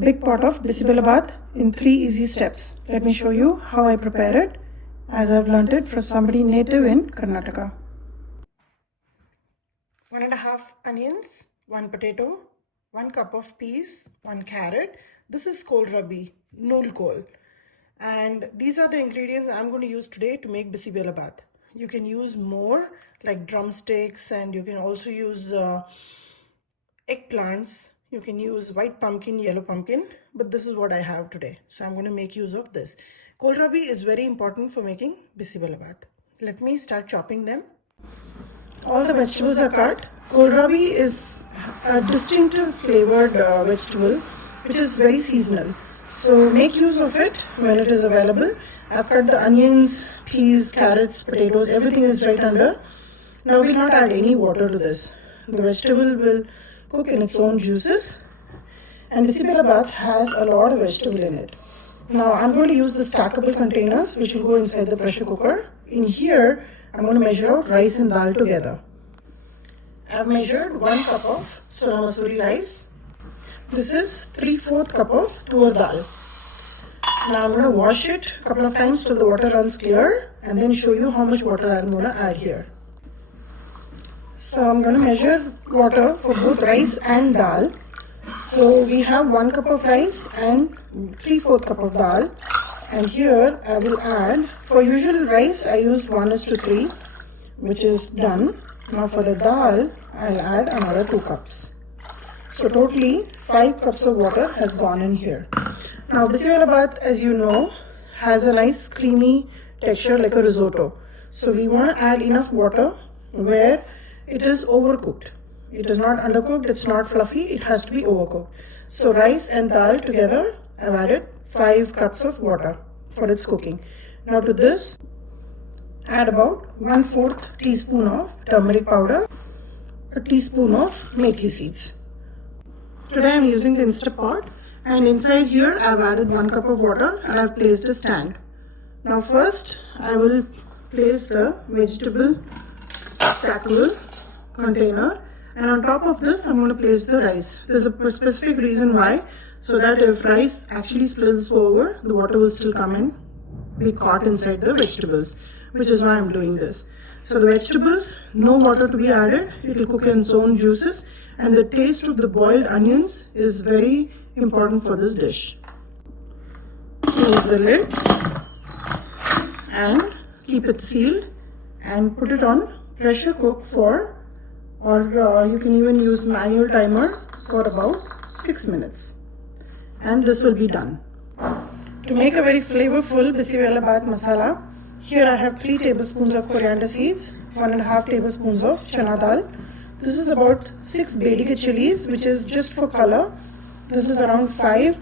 big pot of Besi Bela Baath in 3 easy steps. Let me show you how I prepare it as I've learnt it from somebody native in Karnataka. 1.5 onions, 1 potato, 1 cup of peas, 1 carrot. This is kohlrabi, nool kohl. And these are the ingredients I'm going to use today to make Besi Bela Baath. You can use more like drumsticks, and you can also use eggplants. You can use white pumpkin, yellow pumpkin, but this is what I have today. So I'm going to make use of this. Kohlrabi is very important for making Besi Bela Baath. Let me start chopping them. All the vegetables are cut. Kohlrabi is a distinctive flavored vegetable which is very seasonal. So make use of it when it is available. I've cut the onions, peas, carrots, potatoes, everything is right under. Now we'll not add any water to this. The vegetable will cook in its own juices, and Besi Bela Baath has a lot of vegetable in it. Now I'm going to use the stackable containers which will go inside the pressure cooker. In here I'm going to measure out rice and dal together. I've measured 1 cup of Sona Masuri rice. This is 3/4 cup of Toor dal. Now I'm going to wash it a couple of times till the water runs clear, and then show you how much water I'm going to add here. So I'm going to measure water for both rice and dal. So we have 1 cup of rice and 3/4 cup of dal. And here I will add, for usual rice I use 1:3, which is done. Now for the dal I'll add another 2 cups. So totally 5 cups of water has gone in here. Now Besi Bela Baath, as you know, has a nice creamy texture like a risotto. So we want to add enough water where it is overcooked. It is not undercooked, it's not fluffy, it has to be overcooked. So rice and dal together, I've added 5 cups of water for its cooking. Now to this, add about 1/4 teaspoon of turmeric powder, a teaspoon of methi seeds. Today I'm using the Instant Pot, and inside here I've added 1 cup of water and I've placed a stand. Now first I will place the vegetable stackable container, and on top of this I'm going to place the rice. There's a specific reason why, so that if rice actually spills over, the water will still come in, be caught inside the vegetables, which is why I'm doing this. So the vegetables, no water to be added, it will cook in its own juices, and the taste of the boiled onions is very important for this dish. Close the lid and keep it sealed and put it on pressure cook for, or you can even use manual timer for about 6 minutes, and this will be done. To make a very flavorful Besi Bela Baath masala, here I have 3 tablespoons of coriander seeds, 1.5 tablespoons of chana dal. This is about 6 Bedigai chilies, which is just for color. This is around 5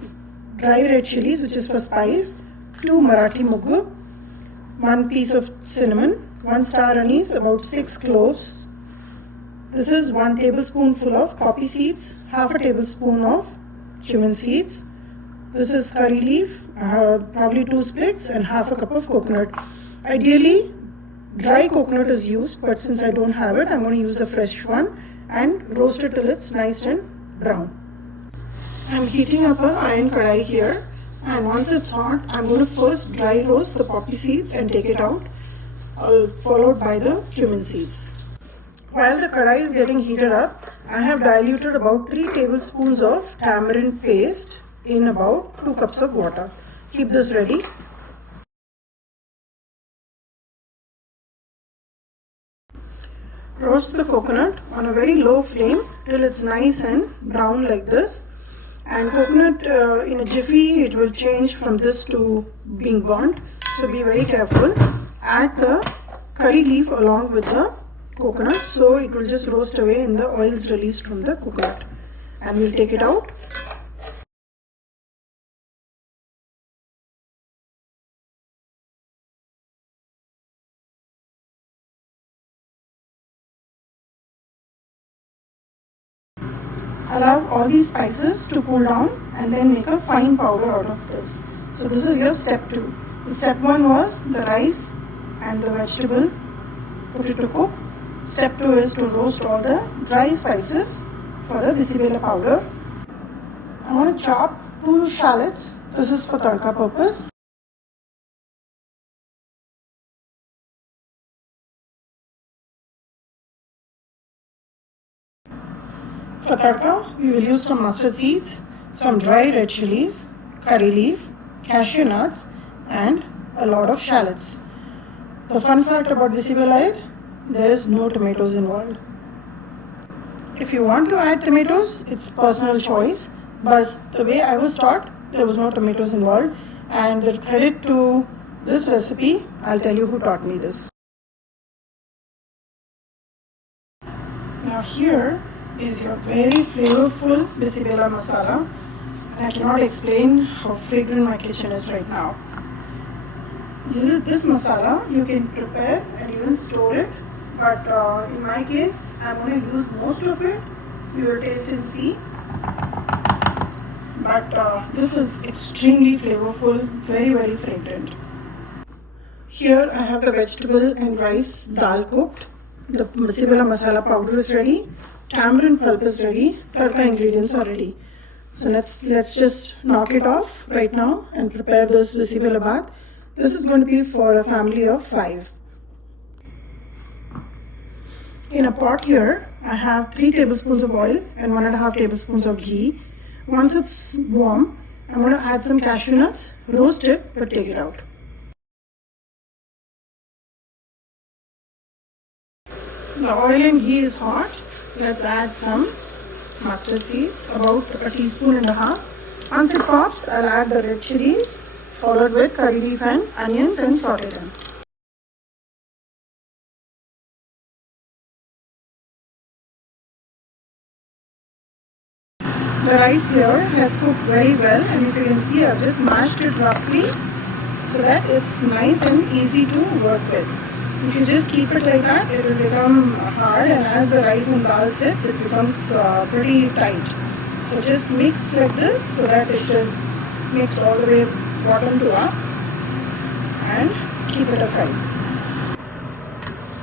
dry red chilies, which is for spice, 2 Marathi mogu, 1 piece of cinnamon, 1 star anise, about 6 cloves. This is 1 tablespoonful of poppy seeds, half a tablespoon of cumin seeds. This is curry leaf, probably 2 sprigs, and half a cup of coconut. Ideally, dry coconut is used, but since I don't have it, I'm going to use the fresh one and roast it till it's nice and brown. I'm heating up an iron kadai here, and once it's hot, I'm going to first dry roast the poppy seeds and take it out, followed by the cumin seeds. While the kadai is getting heated up, I have diluted about 3 tablespoons of tamarind paste in about 2 cups of water. Keep this ready. Roast the coconut on a very low flame till it's nice and brown like this. And coconut in a jiffy, it will change from this to being burnt, so be very careful. Add the curry leaf along with the coconut, so it will just roast away in the oils released from the coconut, and we'll take it out. Allow all these spices to cool down and then make a fine powder out of this. So this is your step 2. The step 1 was the rice and the vegetable, put it to cook. Step 2 is to roast all the dry spices for the Besi Bela powder. I want to chop 2 shallots. This is for tadka purpose. For tadka, we will use some mustard seeds, some dry red chilies, curry leaf, cashew nuts, and a lot of shallots. The fun fact about Besi Bela is there is no tomatoes involved. If you want to add tomatoes, it's personal choice, but the way I was taught, there was no tomatoes involved, and the credit to this recipe, I'll tell you who taught me this. Now here is your very flavorful Besi Bela masala. I cannot explain how fragrant my kitchen is right now. This masala you can prepare and even store it, but in my case I'm going to use most of it. You will taste and see. But this is extremely flavorful, very fragrant. Here I have the vegetable and rice dal cooked. The Besi Bela masala powder is ready. Tamarind pulp is ready. Tadka ingredients are ready. So let's just knock it off right now and prepare this Besi Bela Baath. This is going to be for a family of 5. In a pot here, I have 3 tablespoons of oil and 1.5 tablespoons of ghee. Once it's warm, I'm going to add some cashew nuts, roast it, but take it out. The oil and ghee is hot. Let's add some mustard seeds, about 1.5 teaspoons. Once it pops, I'll add the red chilies, followed with curry leaf and onions, and saute them. The rice here has cooked very well, and if you can see, I've just mashed it roughly so that it's nice and easy to work with. If you just keep it like that, it will become hard, and as the rice and dal sits, it becomes pretty tight. So just mix like this so that it is mixed all the way bottom to up, and keep it aside.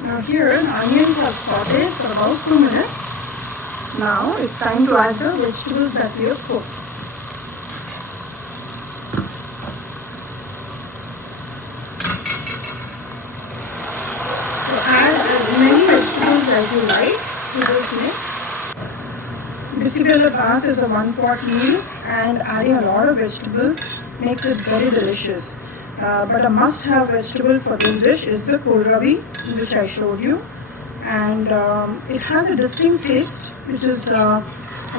Now here, the onions have sauteed for about 2 minutes. Now it's time to add the vegetables that we have cooked. So add as many vegetables as you like to this mix. Besi Bela Baath is a 1-pot meal, and adding a lot of vegetables makes it very delicious. But a must-have vegetable for this dish is the kohlrabi, which I showed you. And it has a distinct taste, which is I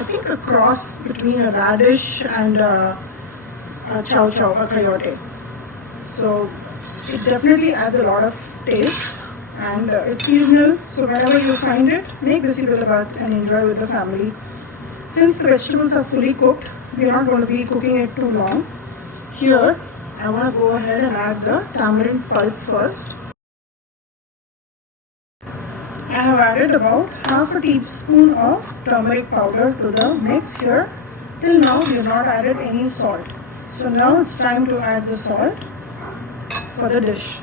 think a cross between a radish and a chow chow, a coyote. So it definitely adds a lot of taste, and it's seasonal, so wherever you find it, make Besi Bela Baath and enjoy with the family. Since the vegetables are fully cooked, we are not going to be cooking it too long. Here I want to go ahead and add the tamarind pulp first. I have added about half a teaspoon of turmeric powder to the mix here. Till now we have not added any salt. So now it's time to add the salt for the dish.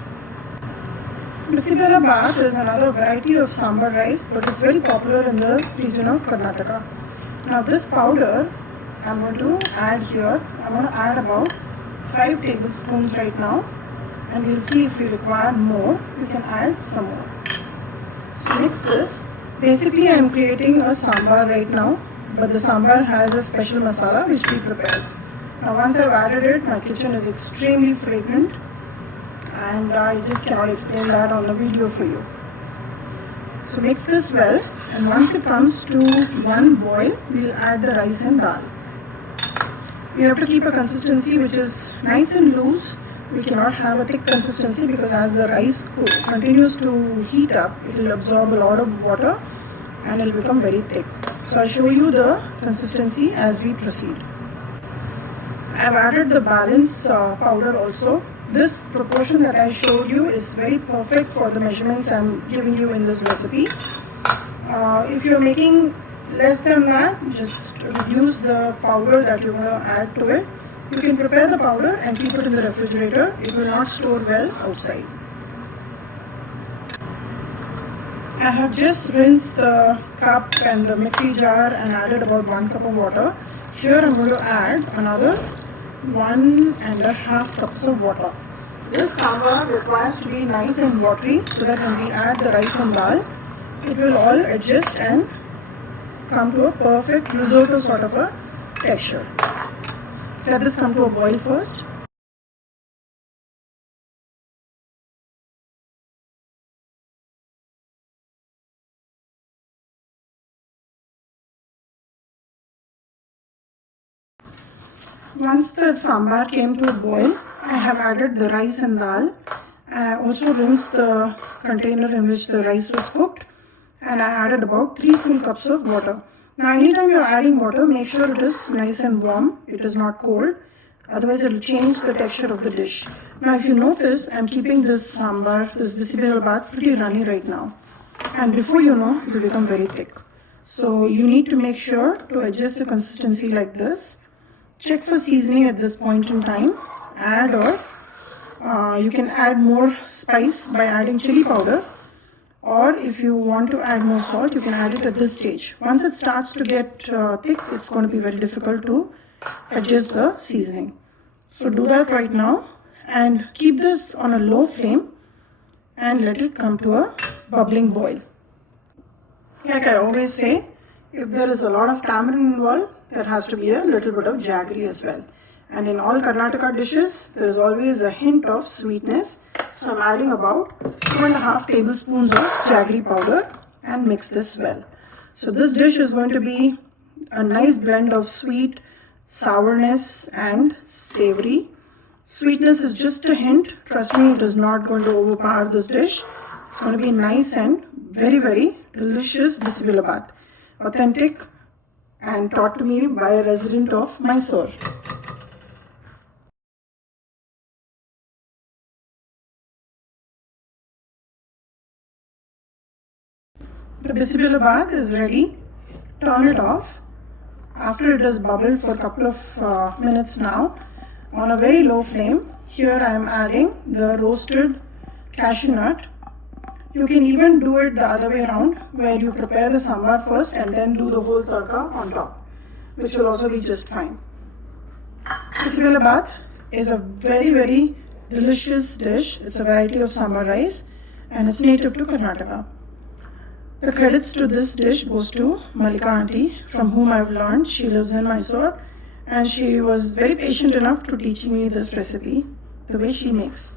Besi Bela Baath is another variety of sambar rice, but it's very popular in the region of Karnataka. Now this powder I'm going to add here. I'm going to add about 5 tablespoons right now, and we'll see if we require more. We can add some more. So mix this. Basically I'm creating a sambar right now, but the sambar has a special masala which we prepared. Now once I've added it, my kitchen is extremely fragrant, and I just cannot explain that on the video for you. So mix this well, and once it comes to one boil, we'll add the rice and dal. We have to keep a consistency which is nice and loose. We cannot have a thick consistency because as the rice continues to heat up, it will absorb a lot of water and it will become very thick. So I'll show you the consistency as we proceed. I've added the balance powder also. This proportion that I showed you is very perfect for the measurements I'm giving you in this recipe. If you're making less than that, just reduce the powder that you're going to add to it. You can prepare the powder and keep it in the refrigerator. It will not store well outside. I have just rinsed the cup and the mixie jar and added about 1 cup of water. Here I'm going to add another 1.5 cups of water. This sambar requires to be nice and watery so that when we add the rice and dal, it will all adjust and come to a perfect risotto sort of a texture. Let this come to a boil first. Once the sambar came to a boil, I have added the rice and dal, and I also rinsed the container in which the rice was cooked, and I added about 3 full cups of water. Now anytime you are adding water, make sure it is nice and warm, it is not cold, otherwise it will change the texture of the dish. Now if you notice, I am keeping this sambar, this Besi Bela Baath, pretty runny right now, and before you know, it will become very thick. So you need to make sure to adjust the consistency like this. Check for seasoning at this point in time. Add or you can add more spice by adding chili powder, or if you want to add more salt, you can add it at this stage. Once it starts to get thick, it's going to be very difficult to adjust the seasoning. So do that right now and keep this on a low flame and let it come to a bubbling boil. Like I always say, if there is a lot of tamarind involved, there has to be a little bit of jaggery as well. And in all Karnataka dishes, there is always a hint of sweetness. So I'm adding about 2.5 tablespoons of jaggery powder and mix this well. So this dish is going to be a nice blend of sweet, sourness and savory. Sweetness is just a hint. Trust me, it is not going to overpower this dish. It's going to be nice and very, very delicious Besi Bela Baath. Authentic and taught to me by a resident of Mysore. The Besi Bela Baath is ready. Turn it off. After it has bubbled for a couple of minutes now, on a very low flame, here I am adding the roasted cashew nut. You can even do it the other way around, where you prepare the sambar first and then do the whole tadka on top, which will also be just fine. Besi Bela Baath is a very, very delicious dish. It's a variety of sambar rice and it's native to Karnataka. The credits to this dish goes to Malika auntie, from whom I've learned. She lives in Mysore and she was very patient enough to teaching me this recipe the way she makes.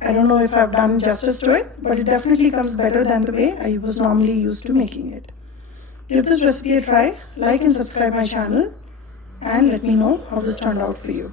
I don't know if I've done justice to it, but it definitely comes better than the way I was normally used to making it. Give this recipe a try, like and subscribe my channel, and let me know how this turned out for you.